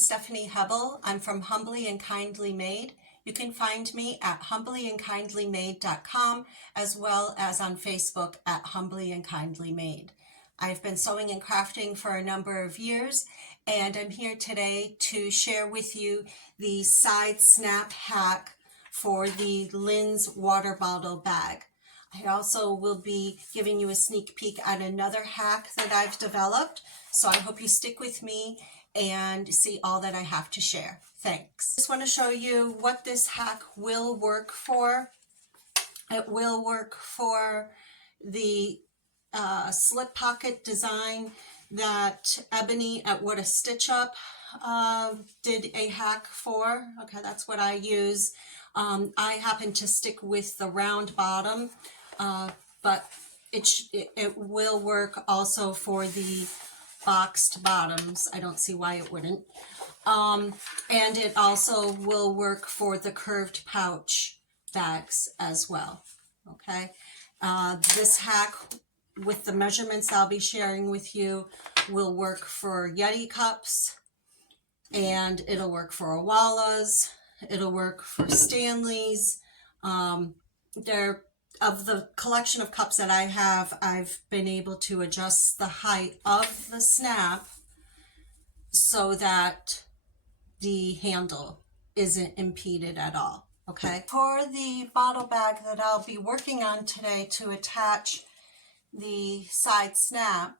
is Stephanie Hebel. I'm from Humbly and Kindly Made. You can find me at humblyandkindlymade.com as well as on Facebook at Humbly and Kindly Made. I've been sewing and crafting for a number of years, and I'm here today to share with you the side snap hack for the Linds water bottle bag. I also will be giving you a sneak peek at another hack that I've developed, so I hope you stick with me and see all that I have to share. Thanks. Just want to show you what this hack will work for. It will work for the slip pocket design that Ebony at What a Stitch Up did a hack for. Okay, that's what I use. I happen to stick with the round bottom, but it will work also for the boxed bottoms. I don't see why it wouldn't. And it also will work for the curved pouch bags as well. Okay, this hack with the measurements I'll be sharing with you will work for Yeti cups, and it'll work for Owalas, it'll work for Stanleys. Of the collection of cups that I have, I've been able to adjust the height of the snap so that the handle isn't impeded at all. Okay, for the bottle bag that I'll be working on today to attach the side snap,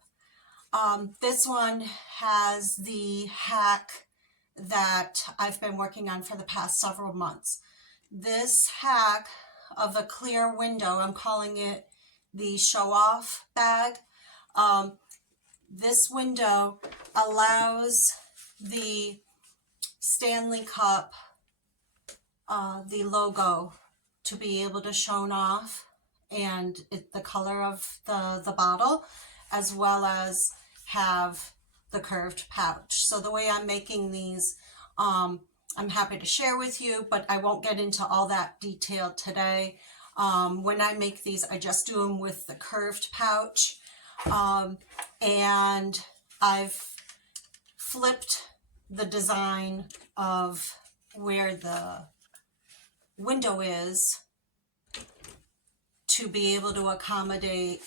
this one has the hack that I've been working on for the past several months. This hack of a clear window, I'm calling it the show off bag. This window allows the Stanley cup, the logo, to be able to show off, and the color of the bottle, as well as have the curved pouch. So the way I'm making these, I'm happy to share with you, but I won't get into all that detail today. When I make these, I just do them with the curved pouch, and I've flipped the design of where the window is to be able to accommodate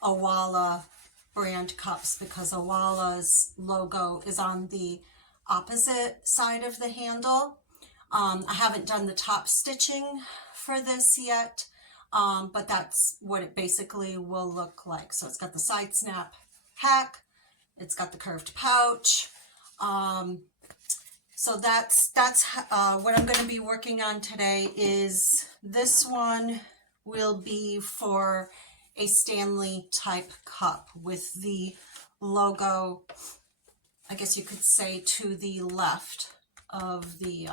Owala brand cups, because Owala's logo is on the opposite side of the handle. I haven't done the top stitching for this yet, but that's what it basically will look like. So it's got the side snap hack, it's got the curved pouch. So that's what I'm going to be working on today. Is this one will be for a Stanley type cup with the logo, I guess you could say, to the left of the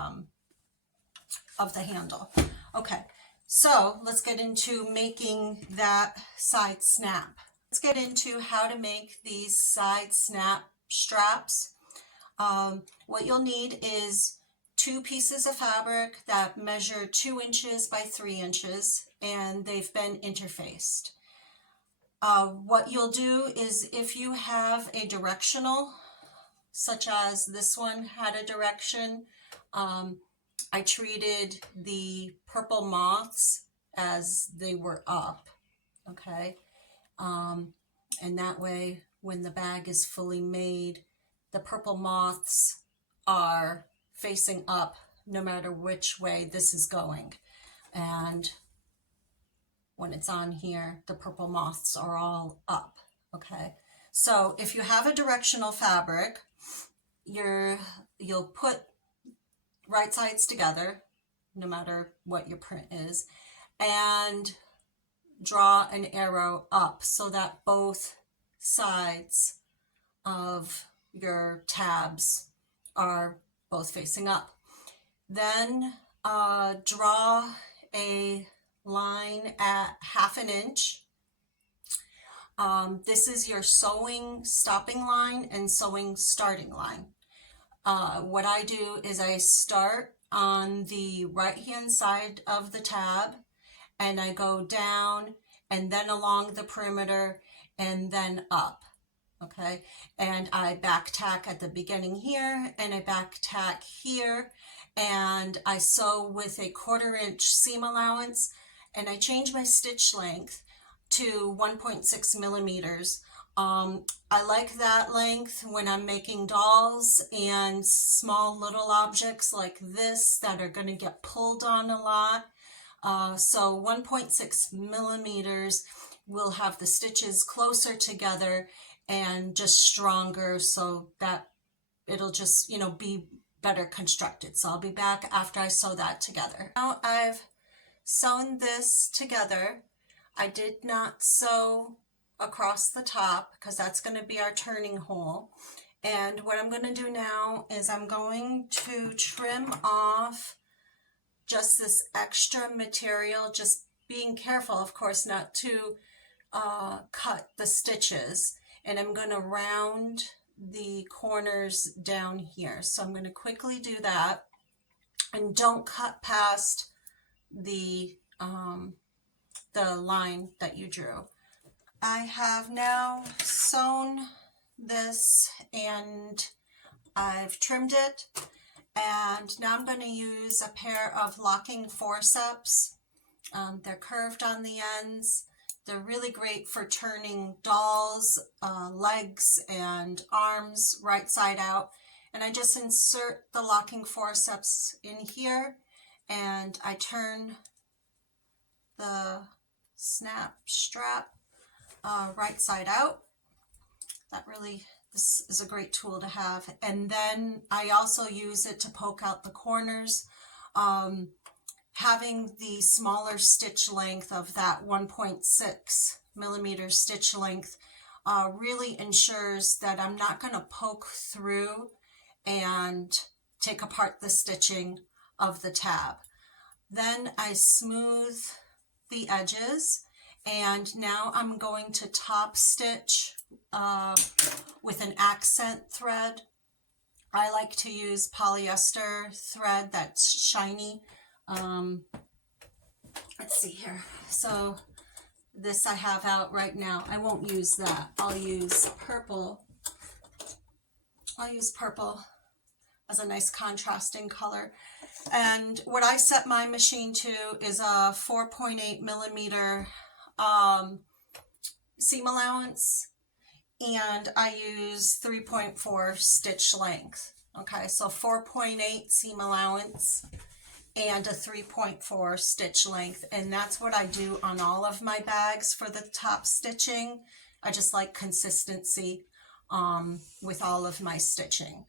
handle. Okay, so let's get into making that side snap. Let's get into how to make these side snap straps. What you'll need is 2 pieces of fabric that measure 2 inches by 3 inches, and they've been interfaced. What you'll do is, if you have a directional, such as this one had a direction, I treated the purple moths as they were up, okay? And that way, when the bag is fully made, the purple moths are facing up no matter which way this is going. And when it's on here, the purple moths are all up, okay? So if you have a directional fabric, you'll put right sides together, no matter what your print is, and draw an arrow up so that both sides of your tabs are both facing up. Then draw a line at 1/2 inch. This is your sewing stopping line and sewing starting line. What I do is I start on the right hand side of the tab, and I go down and then along the perimeter and then up. okay? And I back tack at the beginning here, and I back tack here, and I sew with a 1/4 inch seam allowance, and I change my stitch length to 1.6 millimeters. I like that length when I'm making dolls and small little objects like this that are going to get pulled on a lot. So 1.6 millimeters will have the stitches closer together and just stronger, so that it'll just, you know, be better constructed. So I'll be back after I sew that together. Now I've sewn this together. I did not sew across the top because that's going to be our turning hole. And what I'm going to do now is I'm going to trim off just this extra material, just being careful, of course, not to cut the stitches. And I'm going to round the corners down here. So I'm going to quickly do that, and don't cut past the line that you drew. I have now sewn this and I've trimmed it, and now I'm going to use a pair of locking forceps. They're curved on the ends. They're really great for turning dolls, legs and arms right side out. And I just insert the locking forceps in here, and I turn the snap strap right side out. This is a great tool to have. And then I also use it to poke out the corners. Having the smaller stitch length of that 1.6 millimeter stitch length really ensures that I'm not going to poke through and take apart the stitching of the tab. Then I smooth the edges, and now I'm going to top stitch with an accent thread. I like to use polyester thread that's shiny. Let's see here. So this I have out right now. I won't use that. I'll use purple. I'll use purple as a nice contrasting color. And what I set my machine to is a 4.8 millimeter seam allowance, and I use 3.4 stitch length. Okay, so 4.8 seam allowance and a 3.4 stitch length, and that's what I do on all of my bags for the top stitching. I just like consistency with all of my stitching.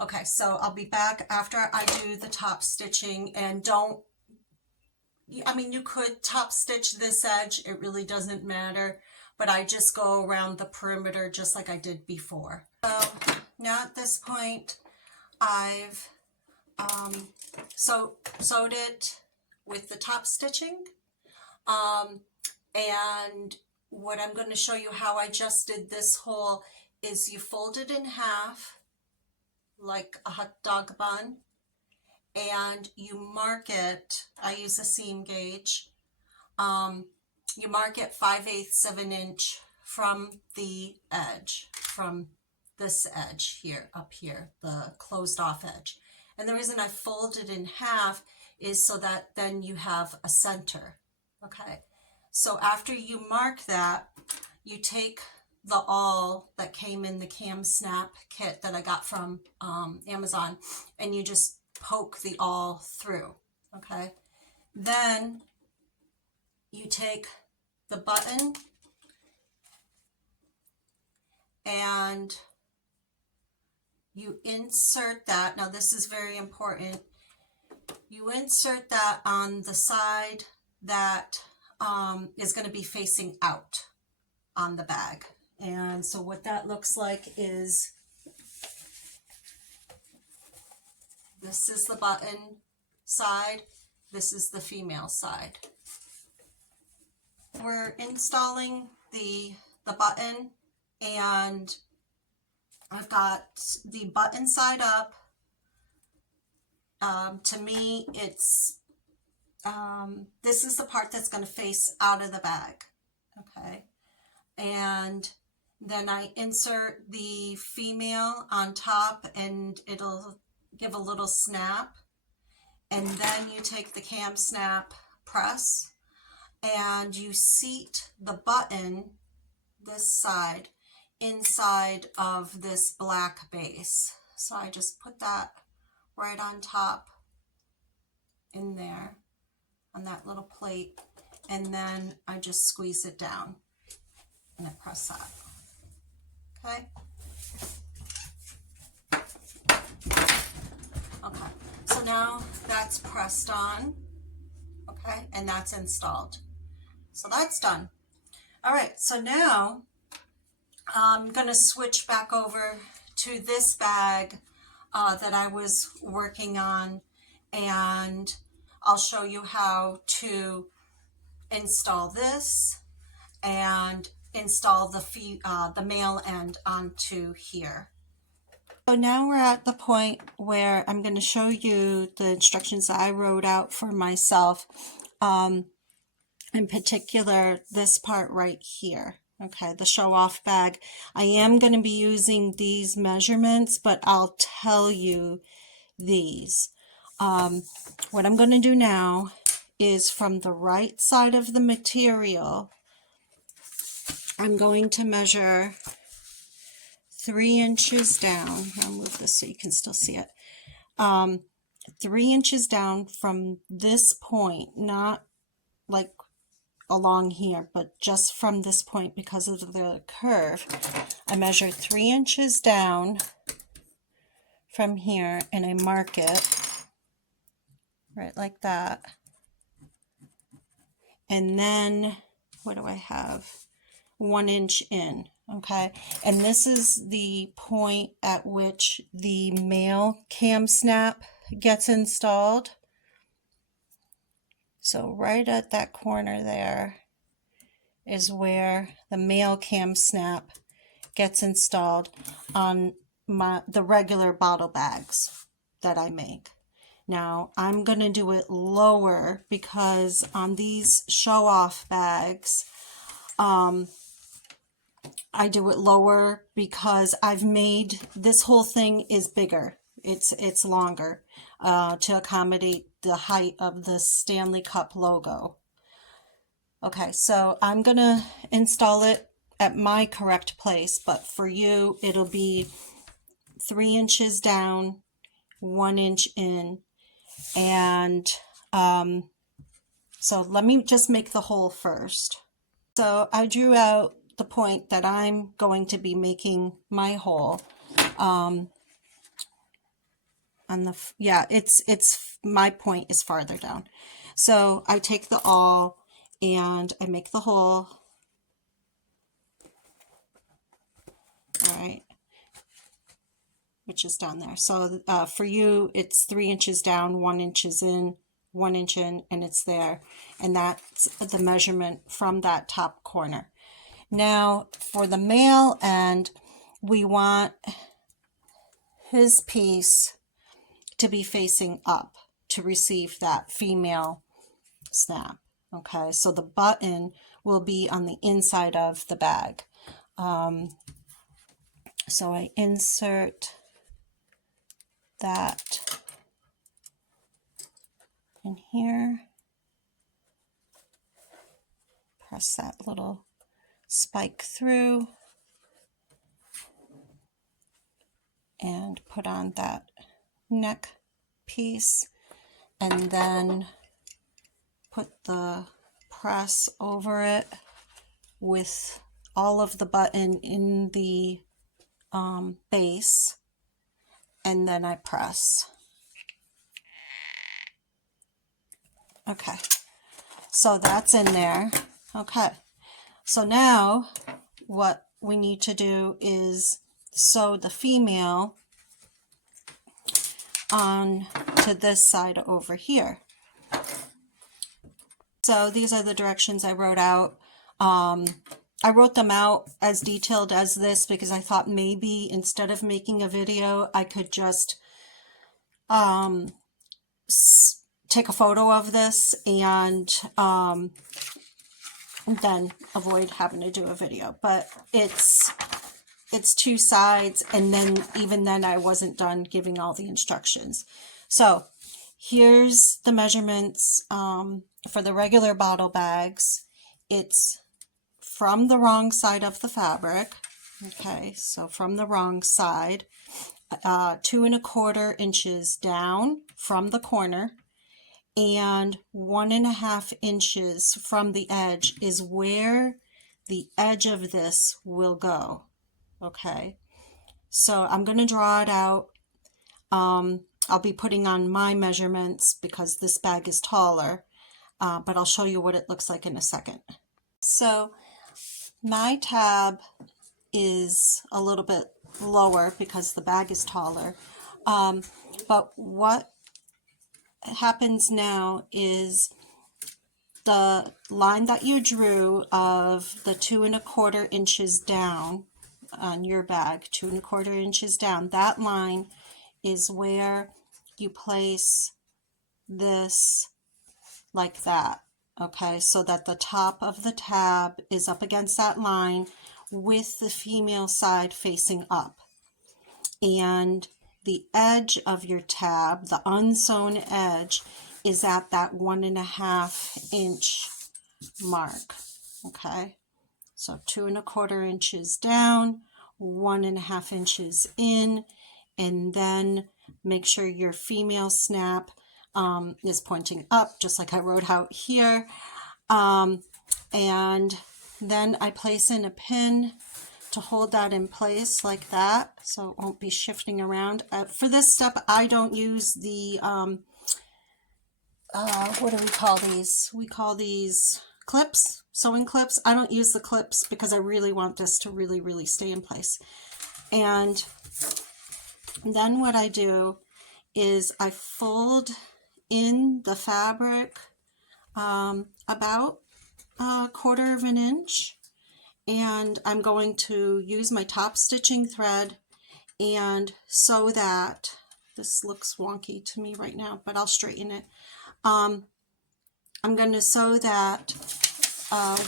Okay, so I'll be back after I do the top stitching. And you could top stitch this edge, it really doesn't matter, but I just go around the perimeter just like I did before. So now at this point, I've sewed it with the top stitching, and what I'm going to show you how I just did this hole is you fold it in half like a hot dog bun, and you mark it. I use a seam gauge. You mark it 5/8 of an inch from the edge, from this edge here, up here, the closed off edge. And the reason I fold it in half is so that then you have a center. Okay, so after you mark that, you take the awl that came in the Cam Snap kit that I got from Amazon, and you just poke the awl through. Okay, then you take the button and you insert that. Now this is very important. You insert that on the side that is going to be facing out on the bag. And so what that looks like is, this is the button side, this is the female side. We're installing the button, and I've got the button side up. To me, it's this is the part that's going to face out of the bag. Okay, and Then I insert the female on top and it'll give a little snap. And then you take the cam snap press and you seat the button, this side, inside of this black base. So I just put that right on top in there on that little plate, and then I just squeeze it down and I press that. Okay. Okay, so now that's pressed on, okay, and that's installed. So that's done. All right, so now I'm gonna switch back over to this bag that I was working on, and I'll show you how to install this and install the male end onto here. So now we're at the point where I'm going to show you the instructions that I wrote out for myself. In particular, this part right here. Okay, the show off bag. I am going to be using these measurements, but I'll tell you these. What I'm going to do now is from the right side of the material, I'm going to measure 3 inches down. I'll move this so you can still see it. 3 inches down from this point, not like along here, but just from this point because of the curve. I measure 3 inches down from here and I mark it right like that. And then what do I have? 1 inch in. Okay, and this is the point at which the male cam snap gets installed. So right at that corner there is where the male cam snap gets installed on the regular bottle bags that I make. Now I'm going to do it lower because on these show off bags, I do it lower because I've made this whole thing is bigger. It's longer to accommodate the height of the Stanley Cup logo. Okay, so I'm gonna install it at my correct place, but for you it'll be 3 inches down, 1 inch in, and so let me just make the hole first. So I drew out the point that I'm going to be making my hole. On the it's my point is farther down. So I take the awl and I make the hole. All right, which is down there. So for you, it's 3 inches down, 1 inch in, 1 inch in, and it's there. And that's the measurement from that top corner. Now for the male end, we want his piece to be facing up to receive that female snap. Okay, so the button will be on the inside of the bag. So I insert that in here, press that little spike through, and put on that neck piece, and then put the press over it with all of the button in the base, and then I press. Okay, so that's in there. Okay, so now what we need to do is sew the female on to this side over here. So these are the directions I wrote out. I wrote them out as detailed as this because I thought maybe instead of making a video, I could just take a photo of this and then avoid having to do a video. But it's it's two sides, and then even then I wasn't done giving all the instructions. So here's the measurements for the regular bottle bags. It's from the wrong side of the fabric. Okay, so from the wrong side, 2 1/4 inches down from the corner, and 1 1/2 inches from the edge is where the edge of this will go. Okay, so I'm going to draw it out. I'll be putting on my measurements because this bag is taller, but I'll show you what it looks like in a second. So my tab is a little bit lower because the bag is taller, but what happens now is the line that you drew of the 2 1/4 inches down on your bag, 2 1/4 inches down, that line is where you place this like that. Okay, so that the top of the tab is up against that line with the female side facing up. And the edge of your tab, the unsewn edge, is at that 1 1/2 inch mark. Okay, so 2 1/4 inches down, 1 1/2 inches in, and then make sure your female snap is pointing up, just like I wrote out here. And then I place in a pin to hold that in place like that, so it won't be shifting around. For this step, I don't use the, what do we call these? We call these clips, sewing clips. I don't use the clips because I really want this to really stay in place. And then what I do is I fold in the fabric about 1/4 inch, and I'm going to use my top stitching thread and sew that. This looks wonky to me right now, but I'll straighten it. I'm going to sew that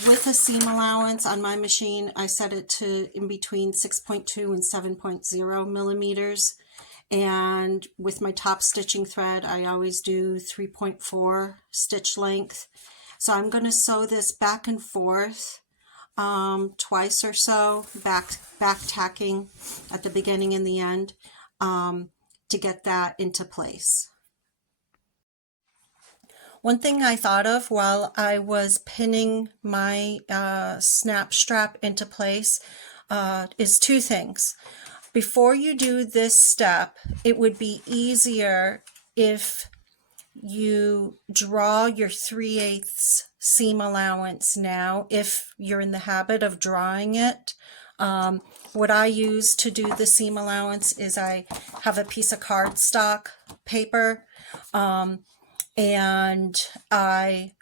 with a seam allowance on my machine. I set it to in between 6.2 and 7.0 millimeters. And with my top stitching thread, I always do 3.4 stitch length. So I'm going to sew this back and forth twice or so, back tacking at the beginning and the end to get that into place. One thing I thought of while I was pinning my snap strap into place is two things. Before you do this step, it would be easier if you draw your 3/8 seam allowance now, if you're in the habit of drawing it. What I use to do the seam allowance is I have a piece of cardstock paper, and I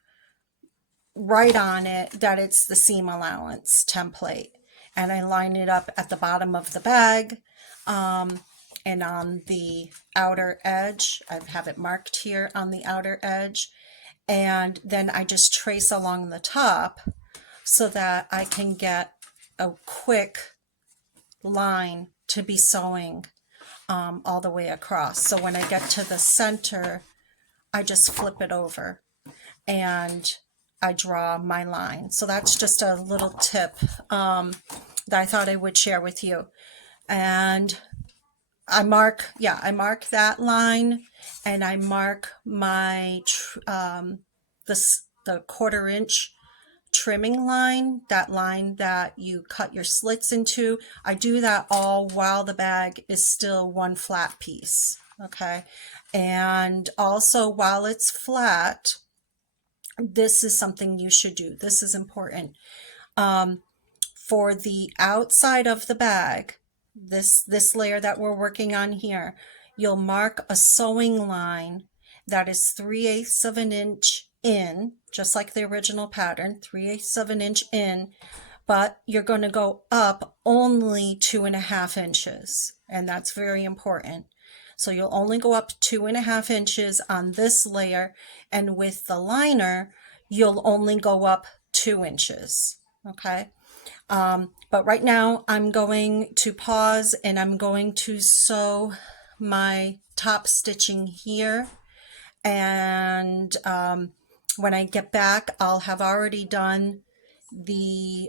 write on it that it's the seam allowance template, and I line it up at the bottom of the bag, and on the outer edge. I have it marked here on the outer edge, and then I just trace along the top so that I can get a quick line to be sewing all the way across. So when I get to the center, I just flip it over and I draw my line. So that's just a little tip that I thought I would share with you. And I mark that line, and I mark my the 1/4 inch trimming line, that line that you cut your slits into. I do that all while the bag is still one flat piece. Okay, and also while it's flat, this is something you should do. This is important. For the outside of the bag, this layer that we're working on here, you'll mark a sewing line that is 3/8 of an inch in, just like the original pattern, 3/8 of an inch in, but you're going to go up only 2.5 inches, and that's very important. So you'll only go up 2.5 inches on this layer, and with the liner, you'll only go up 2 inches. Okay. But right now I'm going to pause and I'm going to sew my top stitching here. And when I get back, I'll have already done the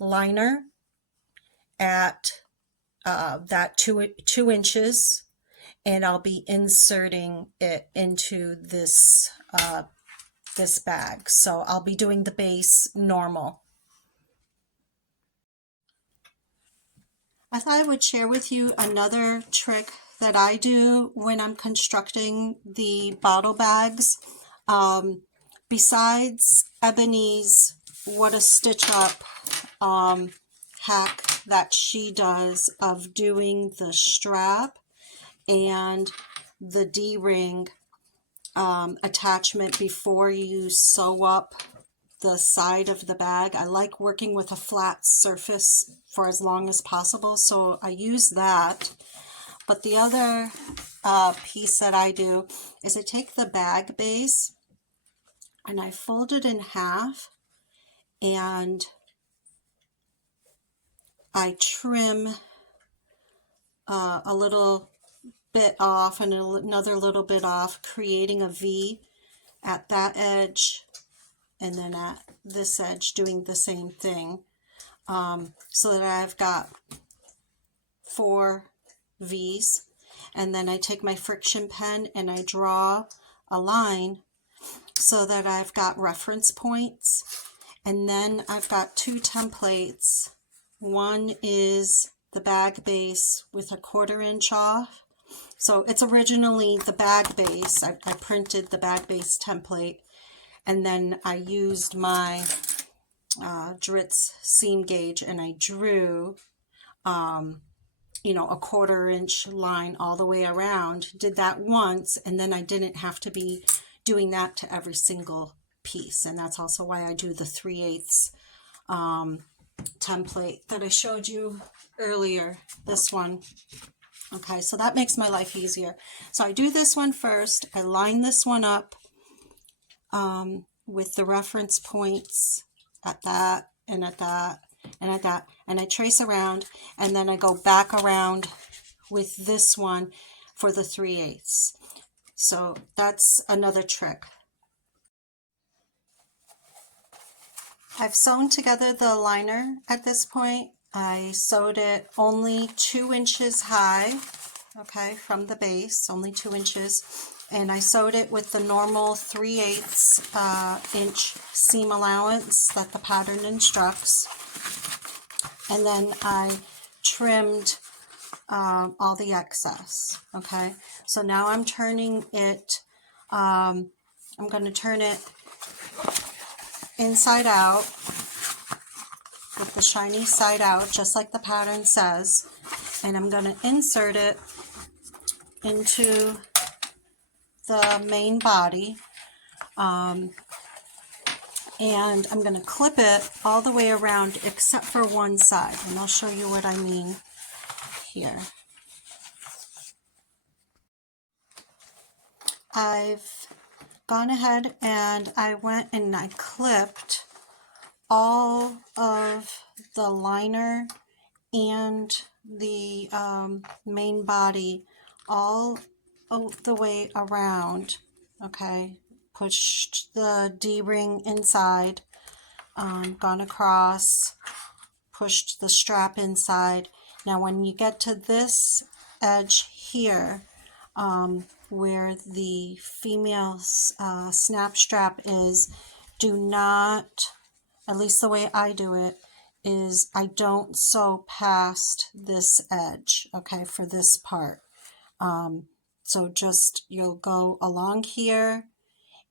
liner at that two inches, and I'll be inserting it into this this bag. So I'll be doing the base normal. I thought I would share with you another trick that I do when I'm constructing the bottle bags. Besides Ebony's What a Stitch Up hack that she does of doing the strap and the D-ring attachment before you sew up the side of the bag. I like working with a flat surface for as long as possible, so I use that. But the other piece that I do is I take the bag base and I fold it in half and I trim a little bit off and another little bit off, creating a V at that edge and then at this edge doing the same thing, so that I've got 4 V's. And then I take my friction pen and I draw a line so that I've got reference points. And then I've got 2 templates. One is the bag base with a 1/4 inch off. So it's originally the bag base. I printed the bag base template, and then I used my Dritz seam gauge and I drew you know, a 1/4 inch line all the way around. Did that once, and then I didn't have to be doing that to every single piece. And that's also why I do the 3/8 template that I showed you earlier, this one. Okay, so that makes my life easier. So I do this one first. I line this one up with the reference points at that and at that and at that, and I trace around, and then I go back around with this one for the 3/8. So that's another trick. I've sewn together the liner at this point. I sewed it only 2 inches high, okay, from the base, only 2 inches. And I sewed it with the normal 3/8 inch seam allowance that the pattern instructs. And then I trimmed all the excess, okay? So now I'm turning it, I'm going to turn it inside out with the shiny side out, just like the pattern says. And I'm going to insert it into the main body, and I'm going to clip it all the way around except for one side, and I'll show you what I mean here. I've gone ahead and I went and I clipped all of the liner and the main body all the way around, okay? Pushed the D-ring inside, gone across, pushed the strap inside. Now when you get to this edge here, where the female snap strap is, do not, at least the way I do it, is I don't sew past this edge, okay, for this part. So just, you'll go along here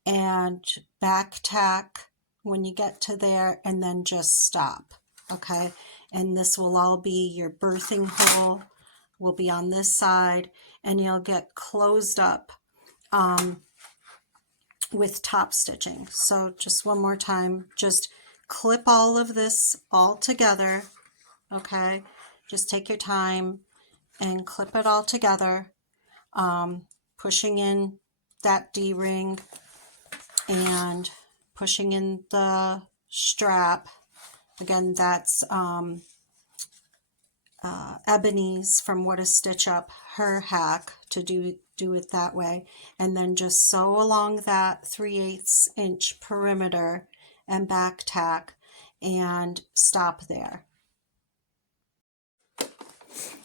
and back tack when you get to there, and then just stop, okay? And this will all be your birthing hole, will be on this side, and you'll get closed up with top stitching. So just one more time, just clip all of this all together, okay? Just take your time and clip it all together, pushing in that D-ring and pushing in the strap, Again, that's Ebony's from What a Stitch Up, her hack to do it that way. And then just sew along that 3/8 inch perimeter and back tack and stop there. All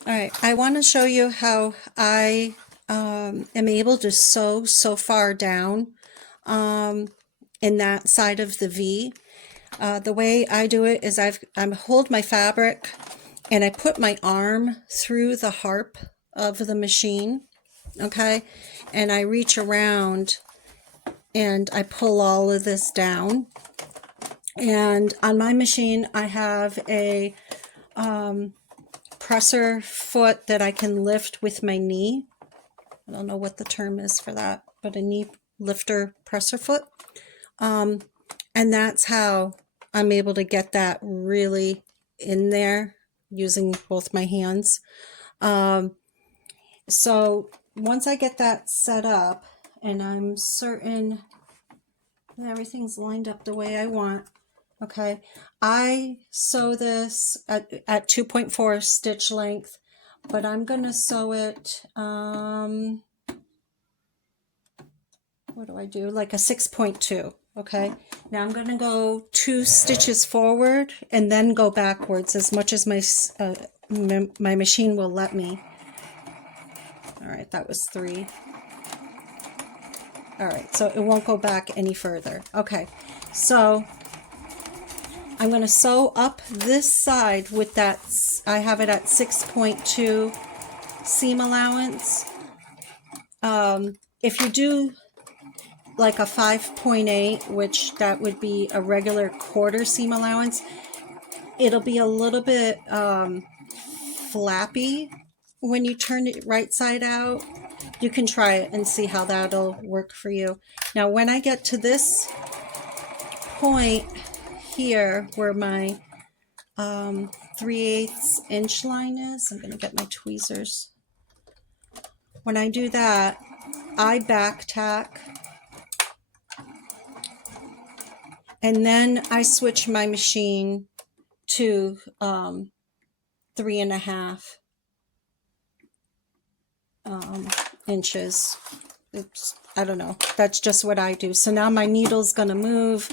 right, I want to show you how I am able to sew so far down in that side of the V. The way I do it is I hold my fabric and I put my arm through the harp of the machine, okay? And I reach around and I pull all of this down. And on my machine, I have a presser foot that I can lift with my knee. I don't know what the term is for that, but a knee lifter presser foot. And that's how I'm able to get that really in there using both my hands. So once I get that set up and I'm certain that everything's lined up the way I want, okay, I sew this at 2.4 stitch length, but I'm going to sew it, what do I do? Like a 6.2, okay? Now I'm going to go 2 stitches forward and then go backwards as much as my machine will let me. All right, that was 3. All right, so it won't go back any further. Okay, so I'm going to sew up this side with that, I have it at 6.2 seam allowance. If you do like a 5.8, which that would be a regular quarter seam allowance, it'll be a little bit flappy when you turn it right side out. You can try it and see how that'll work for you. Now when I get to this point here where my 3/8 inch line is, I'm going to get my tweezers. When I do that, I back tack and then I switch my machine to 3.5 inches. Oops, I don't know. That's just what I do. So now my needle's going to move,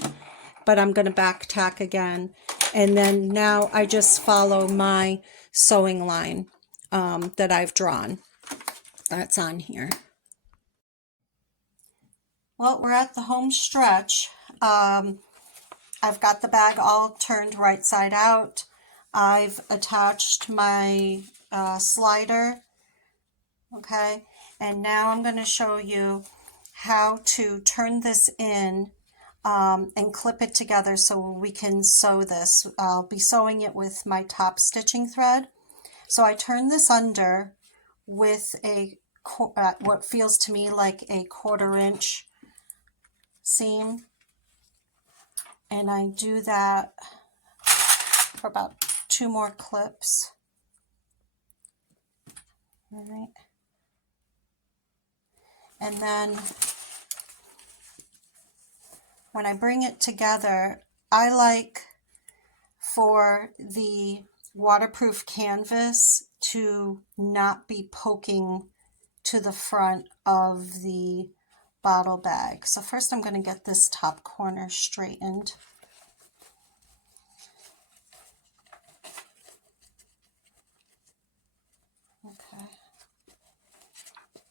but I'm going to back tack again. And then now I just follow my sewing line that I've drawn. That's on here. Well, we're at the home stretch. I've got the bag all turned right side out. I've attached my slider, okay? And now I'm going to show you how to turn this in and clip it together so we can sew this. I'll be sewing it with my top stitching thread. So I turn this under with a what feels to me like a 1/4 inch seam, and I do that for about 2 more clips. All right, and then when I bring it together, I like for the waterproof canvas to not be poking to the front of the bottle bag. So first I'm going to get this top corner straightened. Okay.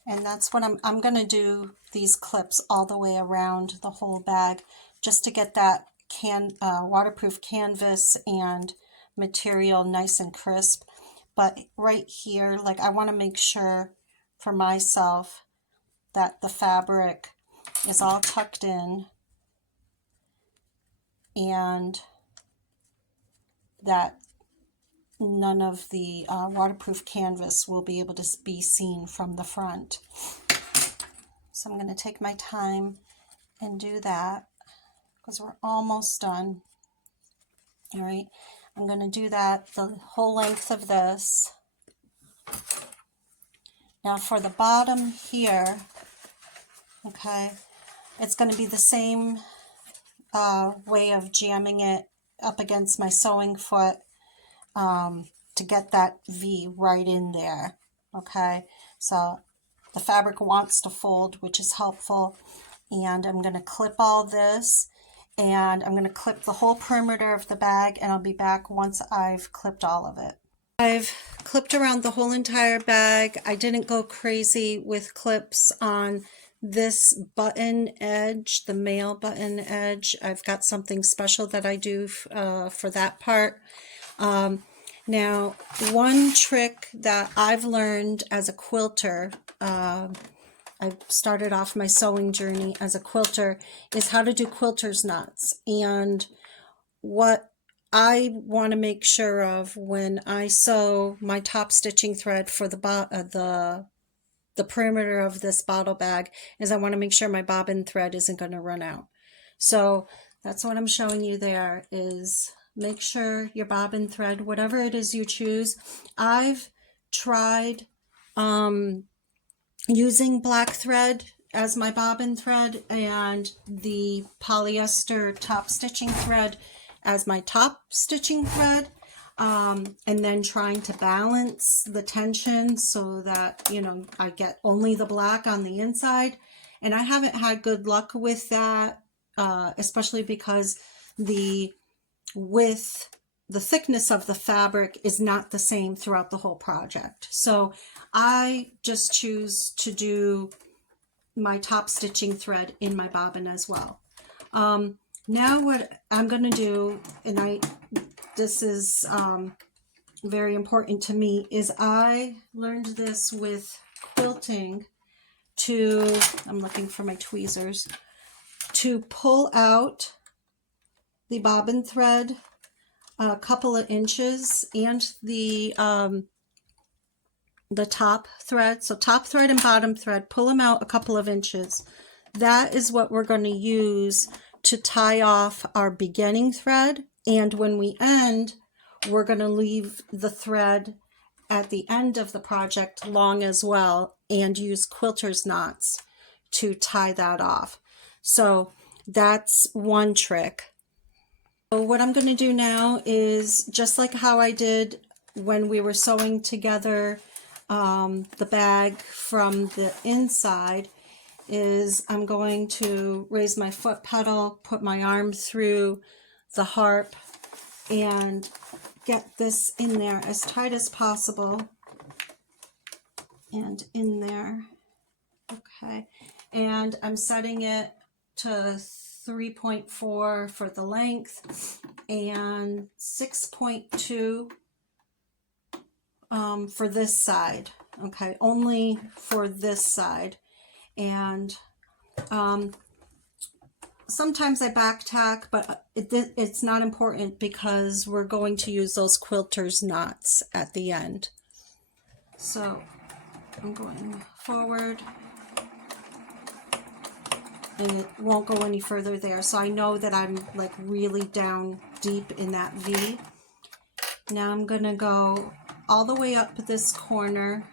And that's what I'm going to do these clips all the way around the whole bag just to get that waterproof canvas and material nice and crisp. But right here, like, I want to make sure for myself that the fabric is all tucked in and that none of the waterproof canvas will be able to be seen from the front. So I'm going to take my time and do that because we're almost done. All right, I'm going to do that the whole length of this. Now for the bottom here, okay, it's going to be the same way of jamming it up against my sewing foot to get that V right in there. Okay, so the fabric wants to fold, which is helpful. And I'm going to clip all this, and I'm going to clip the whole perimeter of the bag, and I'll be back once I've clipped all of it. I've clipped around the whole entire bag. I didn't go crazy with clips on this button edge, the male button edge. I've got something special that I do for that part. Now, one trick that I've learned as a quilter, I started off my sewing journey as a quilter, is how to do quilters knots. And what I want to make sure of when I sew my top stitching thread for the perimeter of this bottle bag is I want to make sure my bobbin thread isn't going to run out. So that's what I'm showing you there, is make sure your bobbin thread, whatever it is you choose. I've tried using black thread as my bobbin thread and the polyester top stitching thread as my top stitching thread, and then trying to balance the tension so that, you know, I get only the black on the inside. And I haven't had good luck with that, especially because the thickness of the fabric is not the same throughout the whole project. So I just choose to do my top stitching thread in my bobbin as well. Now what I'm going to do, and this is very important to me, is I learned this with quilting I'm looking for my tweezers, to pull out the bobbin thread a couple of inches, and the top thread. So top thread and bottom thread, pull them out a couple of inches. That is what we're going to use to tie off our beginning thread. And when we end, we're going to leave the thread at the end of the project long as well, and use quilters knots to tie that off. So that's one trick. So what I'm going to do now is, just like how I did when we were sewing together the bag from the inside, is I'm going to raise my foot pedal, put my arm through the harp, and get this in there as tight as possible, and in there. Okay, and I'm setting it to 3.4 for the length and 6.2 for this side. Okay, only for this side. And sometimes I back tack, but it's not important because we're going to use those quilters knots at the end. So I'm going forward, and it won't go any further there. So I know that I'm like really down deep in that V. Now I'm gonna go all the way up this corner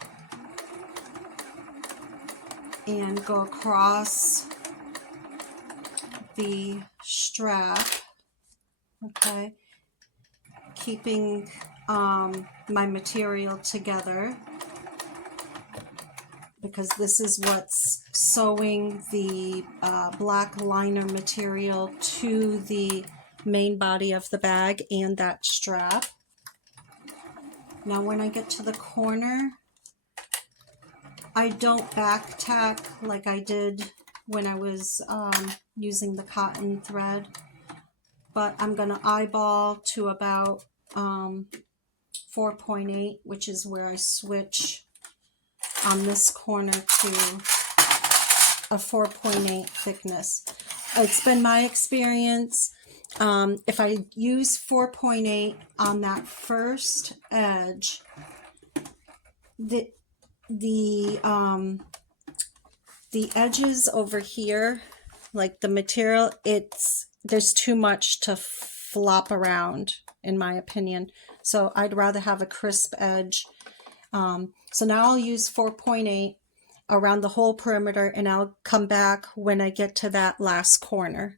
and go across the strap, okay, keeping my material together, because this is what's sewing the black liner material to the main body of the bag and that strap. Now when I get to the corner, I don't back tack like I did when I was using the cotton thread, but I'm going to eyeball to about 4.8, which is where I switch on this corner to a 4.8 thickness. It's been my experience, if I use 4.8 on that first edge, the edges over here, like the material, there's too much to flop around, in my opinion. So I'd rather have a crisp edge. So now I'll use 4.8 around the whole perimeter, and I'll come back when I get to that last corner.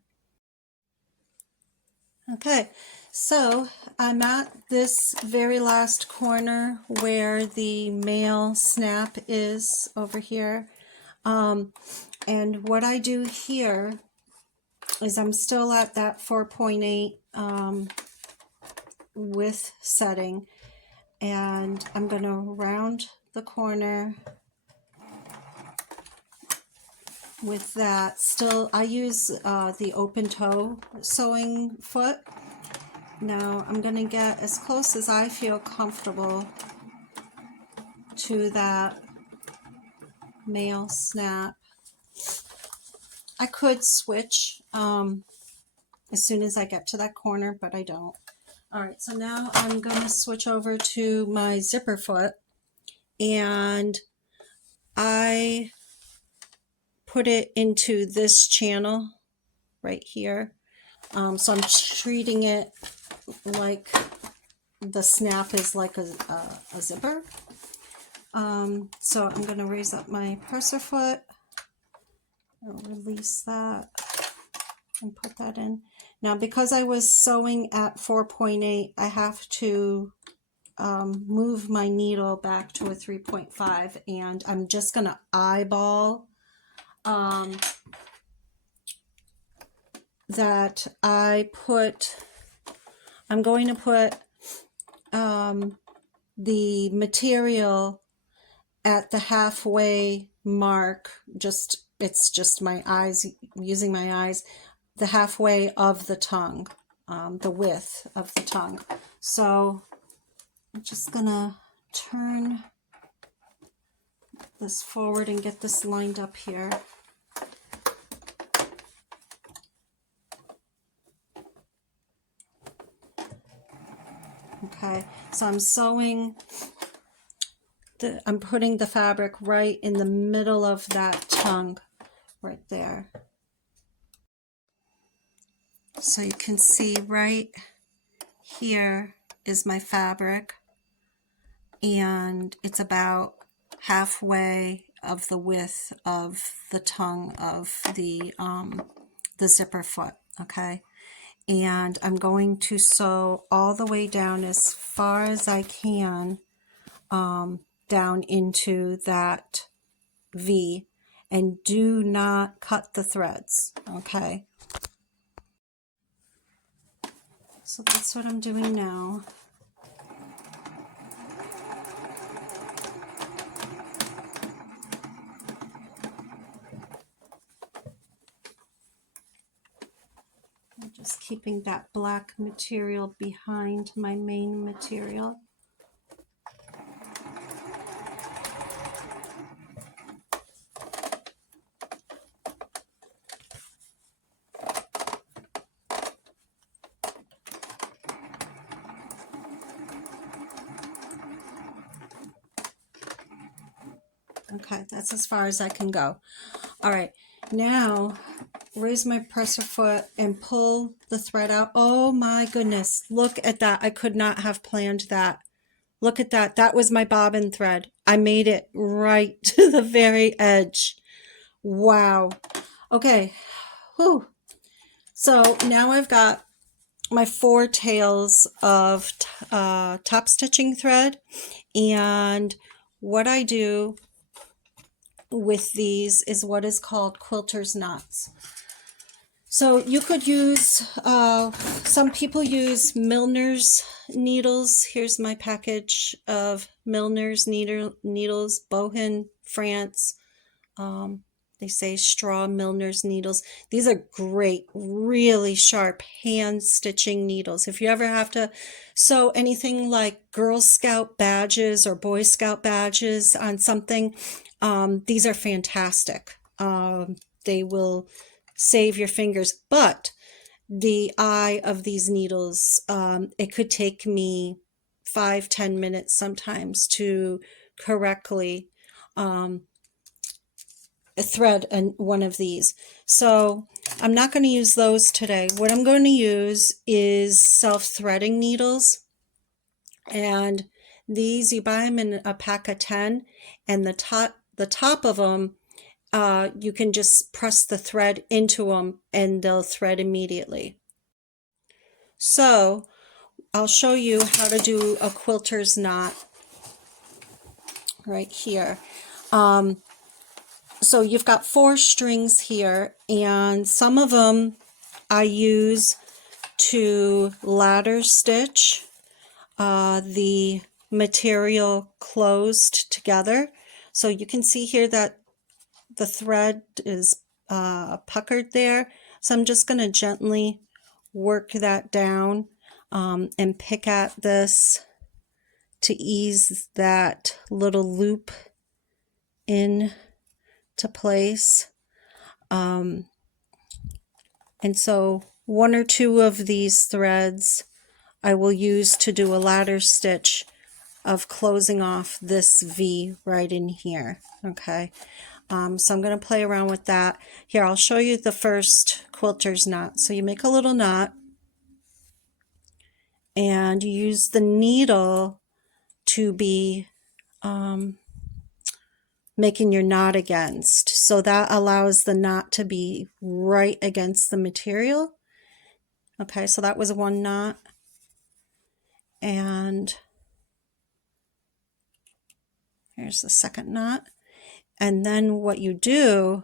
Okay, So I'm at this very last corner where the male snap is over here. And what I do here is I'm still at that 4.8 width setting, and I'm going to round the corner with that. Still, I use the open toe sewing foot. Now I'm going to get as close as I feel comfortable to that male snap. I could switch as soon as I get to that corner, but I don't. Alright, so now I'm going to switch over to my zipper foot, and I put it into this channel right here. So I'm treating it like the snap is like a zipper. So I'm going to raise up my presser foot, release that, and put that in. Now, because I was sewing at 4.8, I have to move my needle back to a 3.5, and I'm just going to eyeball that I'm going to put the material at the halfway mark. It's just my eyes, using my eyes, the halfway of the tongue, the width of the tongue. So I'm just gonna turn this forward and get this lined up here. Okay, so I'm sewing, I'm putting the fabric right in the middle of that tongue, right there. So you can see right here is my fabric, and it's about halfway of the width of the tongue of the zipper foot, okay? And I'm going to sew all the way down as far as I can down into that V, and do not cut the threads, okay? So that's what I'm doing now. I'm just keeping that black material behind my main material. Okay, that's as far as I can go. All right, now raise my presser foot and pull the thread out. Oh my goodness, look at that. I could not have planned that. Look at that. That was my bobbin thread. I made it right to the very edge. Wow. Okay. Whew. So now I've got my 4 tails of top stitching thread, and what I do with these is what is called Quilters Knots. So you could use, some people use Millner's needles. Here's my package of Millner's needles, Bohin, France. They say straw Millner's needles. These are great, really sharp hand stitching needles. If you ever have to sew anything like Girl Scout badges or Boy Scout badges on something, these are fantastic. They will save your fingers, but the eye of these needles, it could take me 5-10 minutes sometimes to correctly thread one of these. So I'm not going to use those today. What I'm going to use is self-threading needles, and these, you buy them in a pack of 10, and the top of them, you can just press the thread into them and they'll thread immediately. So I'll show you how to do a quilter's knot right here. So you've got 4 strings here, and some of them I use to ladder stitch the material closed together. So you can see here that the thread is puckered there. So I'm just going to gently work that down and pick at this to ease that little loop in to place. And so 1 or 2 of these threads I will use to do a ladder stitch of closing off this V right in here. Okay, so I'm going to play around with that. Here, I'll show you the first quilter's knot. So you make a little knot and you use the needle to be making your knot against. So that allows the knot to be right against the material. Okay, so that was 1 knot. And here's the second knot. And then what you do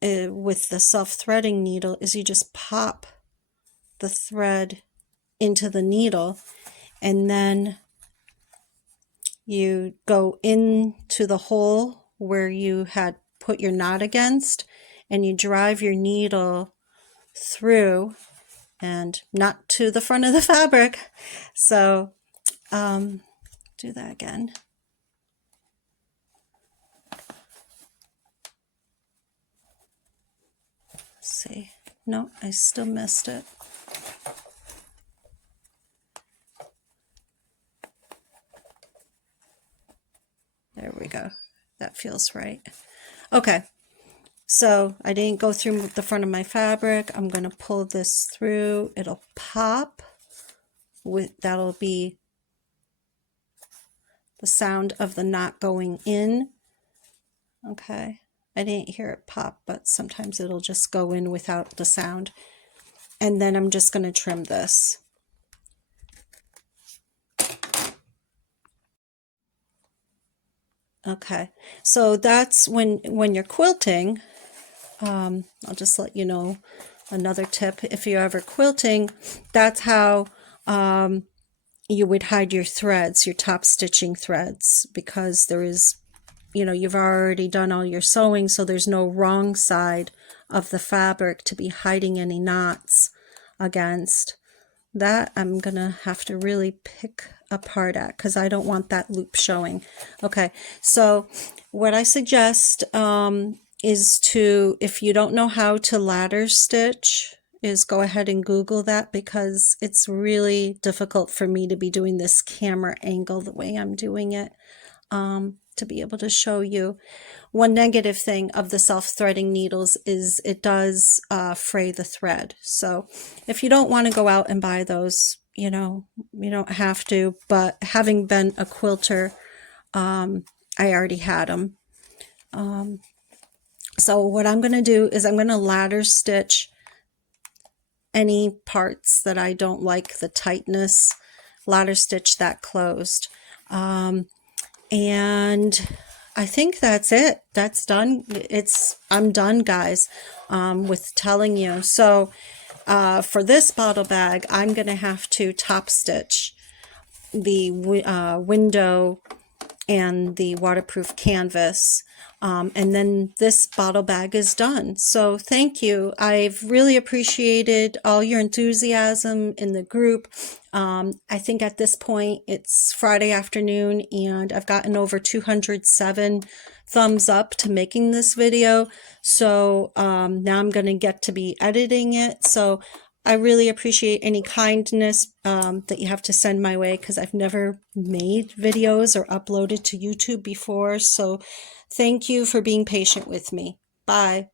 with the self-threading needle is you just pop the thread into the needle, and then you go into the hole where you had put your knot against, and you drive your needle through, and not to the front of the fabric. So do that again. See, no, I still missed it. There we go. That feels right. Okay, so I didn't go through the front of my fabric. I'm going to pull this through. It'll pop. That'll be the sound of the knot going in. Okay, I didn't hear it pop, but sometimes it'll just go in without the sound. And then I'm just going to trim this. Okay, so that's when you're quilting. I'll just let you know another tip. If you're ever quilting, that's how you would hide your threads, your top stitching threads, because there is, you've already done all your sewing, so there's no wrong side of the fabric to be hiding any knots against. That I'm gonna have to really pick apart at, because I don't want that loop showing. Okay, so what I suggest is to, if you don't know how to ladder stitch, is go ahead and Google that, because it's really difficult for me to be doing this camera angle the way I'm doing it, to be able to show you. One negative thing of the self-threading needles is it does fray the thread. So if you don't want to go out and buy those, you don't have to, but having been a quilter, I already had them. So what I'm going to do is I'm going to ladder stitch any parts that I don't like the tightness, ladder stitch that closed. And I think that's it. That's done. I'm done, guys, with telling you. So for this bottle bag, I'm going to have to top stitch the window and the waterproof canvas. And then this bottle bag is done. So thank you. I've really appreciated all your enthusiasm in the group. I think at this point it's Friday afternoon and I've gotten over 207 thumbs up to making this video. So now I'm going to get to be editing it. So I really appreciate any kindness that you have to send my way, because I've never made videos or uploaded to YouTube before. So thank you for being patient with me. Bye.